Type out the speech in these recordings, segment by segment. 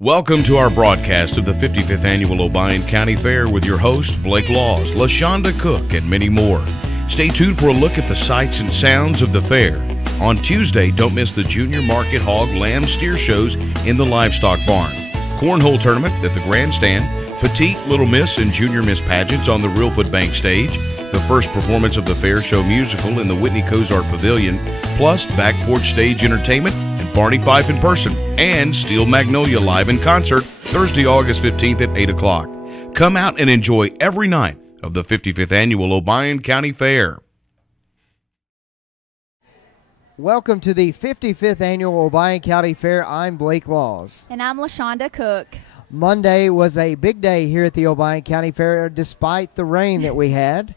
Welcome to our broadcast of the 55th Annual Obion County Fair with your host, Blake Laws, LaShonda Cook, and many more. Stay tuned for a look at the sights and sounds of the fair. On Tuesday, don't miss the Junior Market Hog Lamb Steer shows in the Livestock Barn, Cornhole Tournament at the Grandstand, Petite, Little Miss, and Junior Miss pageants on the Reelfoot Bank stage, the first performance of the Fair Show musical in the Whitney Cozart Pavilion, plus back porch stage entertainment and Barney Fife in person, and Steel Magnolia live in concert Thursday, August 15th at 8 o'clock. Come out and enjoy every night of the 55th Annual Obion County Fair. Welcome to the 55th Annual Obion County Fair. I'm Blake Laws. And I'm LaShonda Cook. Monday was a big day here at the Obion County Fair despite the rain that we had.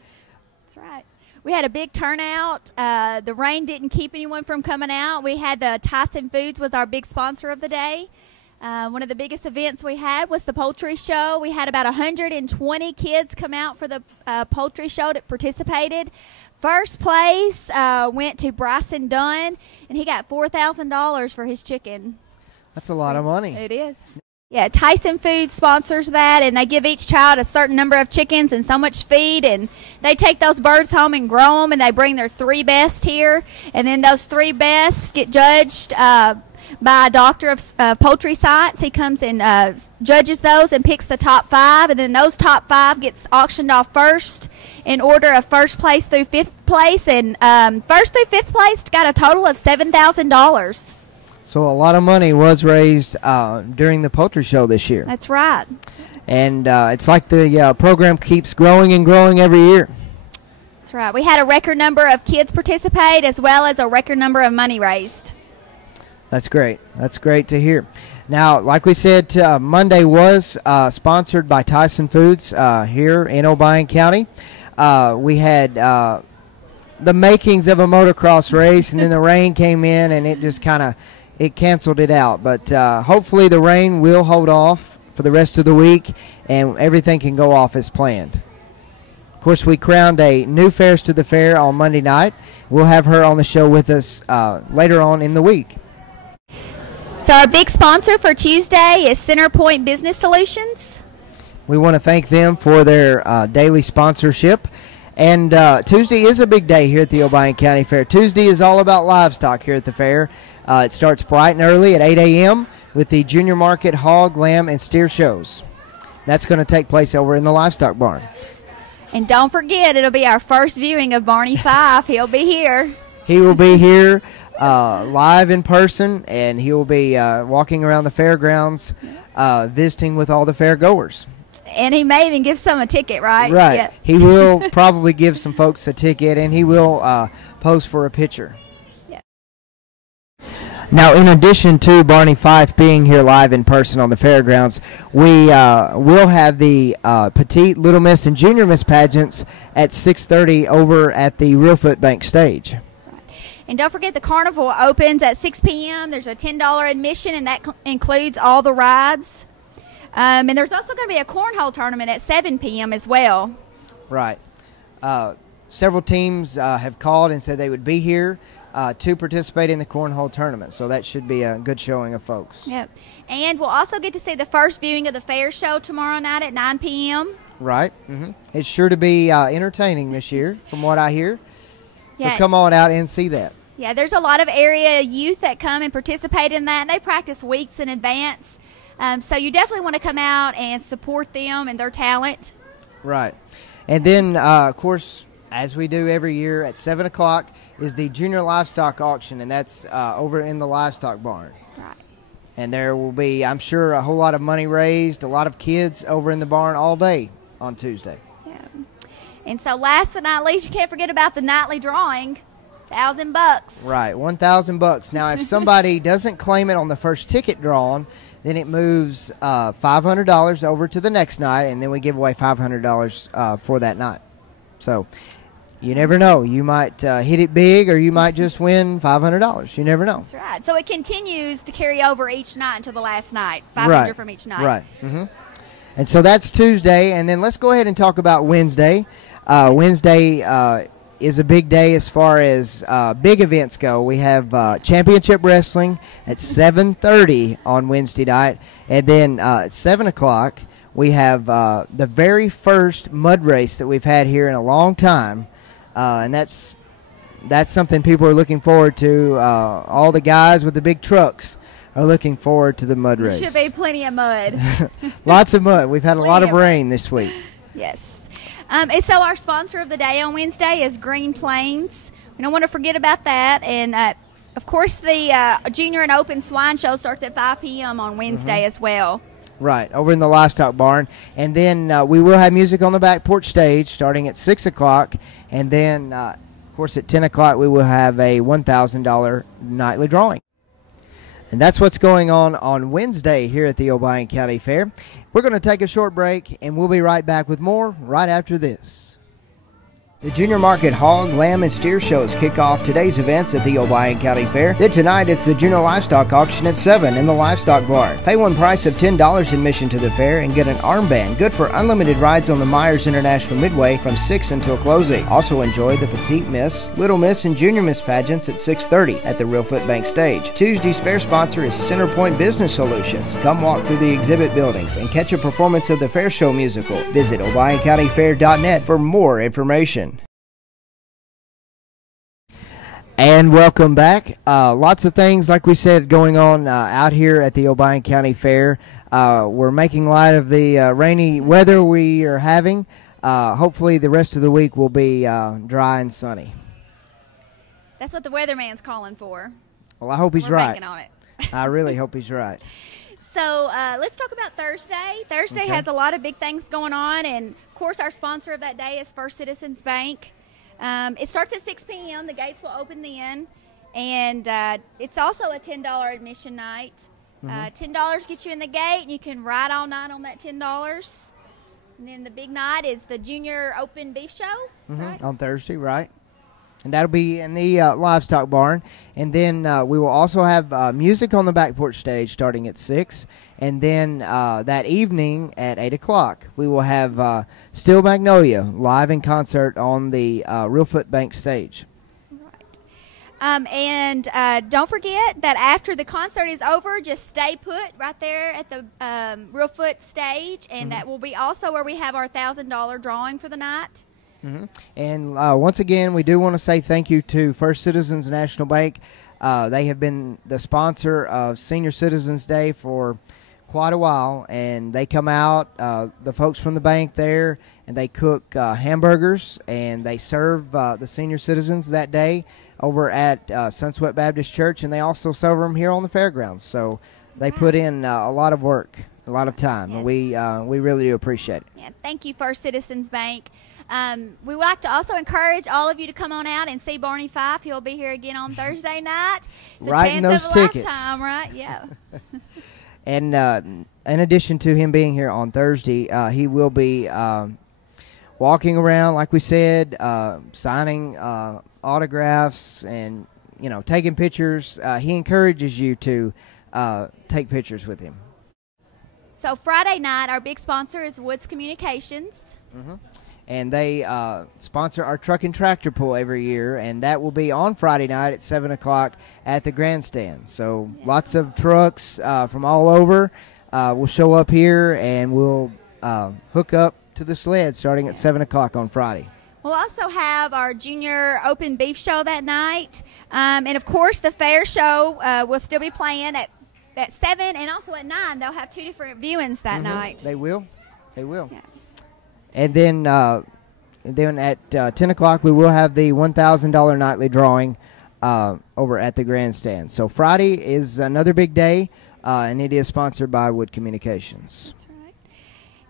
That's right. We had a big turnout. The rain didn't keep anyone from coming out. We had the Tyson Foods was our big sponsor of the day. One of the biggest events we had was the poultry show. We had about 120 kids come out for the poultry show that participated. First place went to Bryson Dunn, and he got $4,000 for his chicken. That's a lot of money. It is. Yeah, Tyson Foods sponsors that, and they give each child a certain number of chickens and so much feed, and they take those birds home and grow them, and they bring their three best here, and then those three best get judged by a doctor of poultry science. He comes and judges those and picks the top five, and then those top five gets auctioned off first in order of first place through fifth place, and first through fifth place got a total of $7,000. So a lot of money was raised during the poultry show this year. That's right. And it's like the program keeps growing and growing every year. That's right. We had a record number of kids participate as well as a record number of money raised. That's great. That's great to hear. Now, like we said, Monday was sponsored by Tyson Foods here in Obion County. We had the makings of a motocross race, and then the rain came in, and it just kind of canceled it out. But hopefully the rain will hold off for the rest of the week, and everything can go off as planned. Of course, we crowned a new fairest to the fair on Monday night. We'll have her on the show with us later on in the week. So our big sponsor for Tuesday is Centerpoint Business Solutions. We want to thank them for their daily sponsorship. And Tuesday is a big day here at the Obion County Fair. Tuesday is all about livestock here at the fair. It starts bright and early at 8 a.m. with the Junior Market Hog, Lamb, and Steer shows. That's going to take place over in the Livestock Barn. And don't forget, it'll be our first viewing of Barney Fife. He'll be here. He will be here live in person, and he will be walking around the fairgrounds visiting with all the fair goers. And he may even give some a ticket, right? Right. Yeah. He will probably give some folks a ticket, and he will pose for a picture. Yeah. Now, in addition to Barney Fife being here live in person on the fairgrounds, we will have the Petite, Little Miss, and Junior Miss pageants at 6:30 over at the Reelfoot Bank stage. And don't forget, the carnival opens at 6 p.m. There's a $10 admission, and that includes all the rides. And there's also going to be a cornhole tournament at 7 p.m. as well. Right. Several teams have called and said they would be here to participate in the cornhole tournament. So that should be a good showing of folks. Yep. And we'll also get to see the first viewing of the fair show tomorrow night at 9 p.m. Right. Mm-hmm. It's sure to be entertaining this year, from what I hear. So Yeah. come on out and see that. Yeah, there's a lot of area youth that come and participate in that, and they practice weeks in advance. So you definitely want to come out and support them and their talent. Right. And then, of course, as we do every year at 7 o'clock is the Junior Livestock Auction, and that's over in the Livestock Barn. Right. And there will be, I'm sure, a whole lot of money raised, a lot of kids over in the barn all day on Tuesday. Yeah. And so last but not least, you can't forget about the nightly drawing, $1,000. Right, $1,000. Now, if somebody doesn't claim it on the first ticket drawn, then it moves $500 over to the next night, and then we give away $500 for that night. So you never know. You might hit it big, or you might just win $500. You never know. That's right. So it continues to carry over each night until the last night, $500 from each night. Right. Mm-hmm. And so that's Tuesday, and then let's go ahead and talk about Wednesday. Wednesday is a big day as far as big events go. We have championship wrestling at 7:30 on Wednesday night, and then at 7 o'clock we have the very first mud race that we've had here in a long time, and that's something people are looking forward to. All the guys with the big trucks are looking forward to the mud race. Should be plenty of mud. Lots of mud. We've had a lot of rain this week. Yes. And so our sponsor of the day on Wednesday is Green Plains. We don't want to forget about that. And, of course, the Junior and Open Swine Show starts at 5 p.m. on Wednesday as well. Right, over in the livestock barn. And then we will have music on the back porch stage starting at 6 o'clock. And then, of course, at 10 o'clock we will have a $1,000 nightly drawing. And that's what's going on Wednesday here at the Obion County Fair. We're going to take a short break, and we'll be right back with more right after this. The Junior Market Hog, Lamb, and Steer shows kick off today's events at the Obion County Fair. Then tonight it's the Junior Livestock Auction at 7 in the Livestock Barn. Pay one price of $10 admission to the fair and get an armband good for unlimited rides on the Myers International Midway from 6 until closing. Also enjoy the Petite Miss, Little Miss, and Junior Miss pageants at 6:30 at the Reelfoot Bank stage. Tuesday's fair sponsor is Centerpoint Business Solutions. Come walk through the exhibit buildings and catch a performance of the Fair Show musical. Visit ObionCountyFair.net for more information. And welcome back. Lots of things, like we said, going on out here at the Obion County Fair. We're making light of the rainy weather we are having. Hopefully the rest of the week will be dry and sunny. That's what the weatherman's calling for. Well, I hope he's right. Banking on it. I really hope he's right. So let's talk about Thursday. Thursday has a lot of big things going on, and, of course, our sponsor of that day is First Citizens Bank. It starts at 6 p.m. The gates will open then, and it's also a $10 admission night. $10 gets you in the gate, and you can ride all night on that $10. And then the big night is the Junior Open Beef Show, right? On Thursday, right. And that'll be in the livestock barn. And then we will also have music on the back porch stage starting at 6. And then that evening at 8 o'clock, we will have Steel Magnolia live in concert on the Reelfoot Bank stage. Right. And don't forget that after the concert is over, just stay put right there at the Reelfoot stage. And that will be also where we have our $1,000 drawing for the night. And once again, we do want to say thank you to First Citizens National Bank. They have been the sponsor of Senior Citizens Day for quite a while, and they come out, the folks from the bank there, and they cook hamburgers, and they serve the senior citizens that day over at Sunsweat Baptist Church, and they also serve them here on the fairgrounds. So they put in a lot of work, a lot of time, and we really do appreciate it. Yeah, thank you, First Citizens Bank. We would like to also encourage all of you to come on out and see Barney Fife. He'll be here again on Thursday night. It's a Writing chance those of a tickets. lifetime, right? Yeah. And in addition to him being here on Thursday, he will be walking around, like we said, signing autographs and, taking pictures. He encourages you to take pictures with him. So Friday night, our big sponsor is Woods Communications. And they sponsor our truck and tractor pull every year, and that will be on Friday night at 7 o'clock at the grandstand. So lots of trucks from all over will show up here, and we'll hook up to the sled starting at 7 o'clock on Friday. We'll also have our Junior Open Beef Show that night. And, of course, the Fair Show will still be playing at 7 and also at 9. They'll have two different viewings that night. They will. They will. Yeah. And then at 10 o'clock, we will have the $1,000 nightly drawing over at the grandstand. So Friday is another big day, and it is sponsored by Wood Communications. That's right.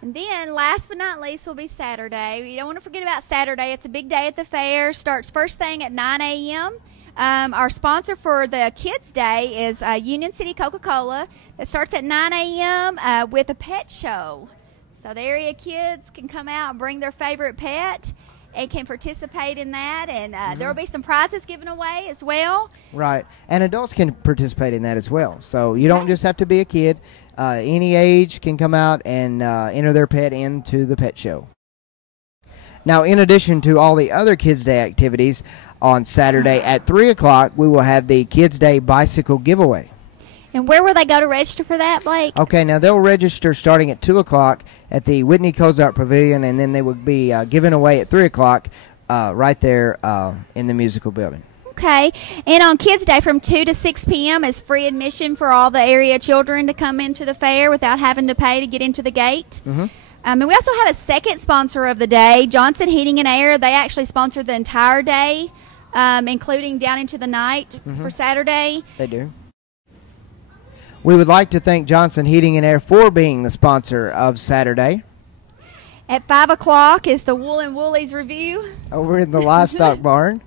And then last but not least will be Saturday. You don't want to forget about Saturday. It's a big day at the fair. Starts first thing at 9 a.m. Our sponsor for the Kids' Day is Union City Coca-Cola. That starts at 9 a.m. With a pet show. So the area kids can come out and bring their favorite pet and can participate in that. And there will be some prizes given away as well. Right. And adults can participate in that as well. So you don't just have to be a kid. Any age can come out and enter their pet into the pet show. Now, in addition to all the other Kids Day activities, on Saturday at 3 o'clock, we will have the Kids Day bicycle giveaway. And where will they go to register for that, Blake? Okay, now they'll register starting at 2 o'clock at the Whitney Cozart Pavilion, and then they will be given away at 3 o'clock right there in the musical building. Okay. And on Kids Day from 2 to 6 p.m. is free admission for all the area children to come into the fair without having to pay to get into the gate. Mm-hmm. And we also have a second sponsor of the day, Johnson Heating and Air. They actually sponsor the entire day, including down into the night for Saturday. They do. We would like to thank Johnson Heating and Air for being the sponsor of Saturday. At 5 o'clock is the Wool and Woolies review. Over in the livestock barn.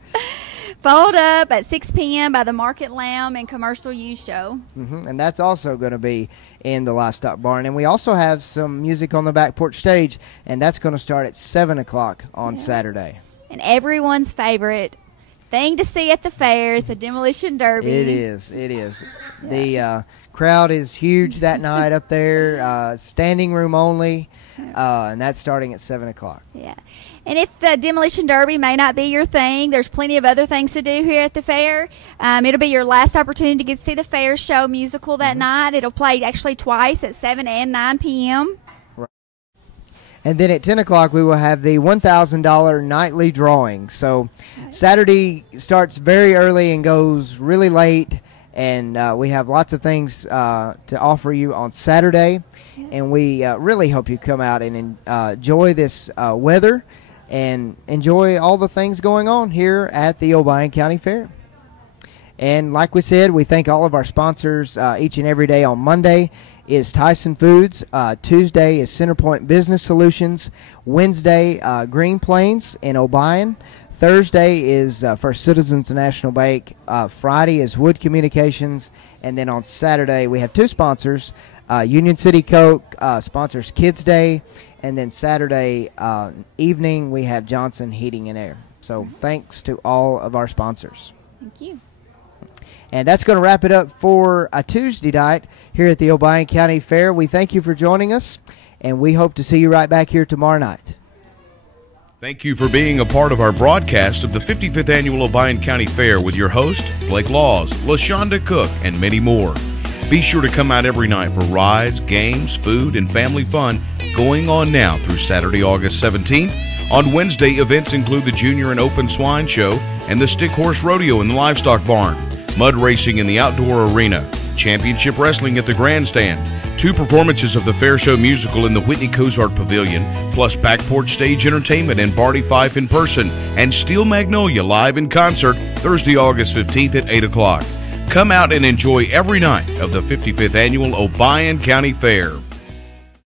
Followed up at 6 p.m. by the Market Lamb and Commercial Use Show. And that's also going to be in the livestock barn. And we also have some music on the back porch stage, and that's going to start at 7 o'clock on Saturday. And everyone's favorite thing to see at the fair is the Demolition Derby. It is. The crowd is huge that night up there, standing room only, and that's starting at 7 o'clock. Yeah. And if the Demolition Derby may not be your thing, there's plenty of other things to do here at the fair. It'll be your last opportunity to get to see the fair show musical that night. It'll play actually twice at 7 and 9 p.m. And then at 10 o'clock, we will have the $1,000 nightly drawing. So Saturday starts very early and goes really late. And we have lots of things to offer you on Saturday. And we really hope you come out and enjoy this weather and enjoy all the things going on here at the Obion County Fair. And like we said, we thank all of our sponsors each and every day. On Monday is Tyson Foods. Tuesday is Centerpoint Business Solutions. Wednesday, Green Plains in Obion. Thursday is First Citizens National Bank. Friday is Wood Communications. And then on Saturday, we have two sponsors. Union City Coke sponsors Kids Day. And then Saturday evening, we have Johnson Heating and Air. So thanks to all of our sponsors. Thank you. And that's going to wrap it up for a Tuesday night here at the Obion County Fair. We thank you for joining us, and we hope to see you right back here tomorrow night. Thank you for being a part of our broadcast of the 55th Annual Obion County Fair with your host, Blake Laws, LaShonda Cook, and many more. Be sure to come out every night for rides, games, food, and family fun going on now through Saturday, August 17th. On Wednesday, events include the Junior and Open Swine Show and the Stick Horse Rodeo in the Livestock Barn, mud racing in the Outdoor Arena, championship wrestling at the Grandstand, 2 performances of the Fair Show musical in the Whitney Cozart Pavilion, plus back porch stage entertainment and Barty Fife in person, and Steel Magnolia live in concert Thursday, August 15th at 8 o'clock. Come out and enjoy every night of the 55th Annual Obion County Fair.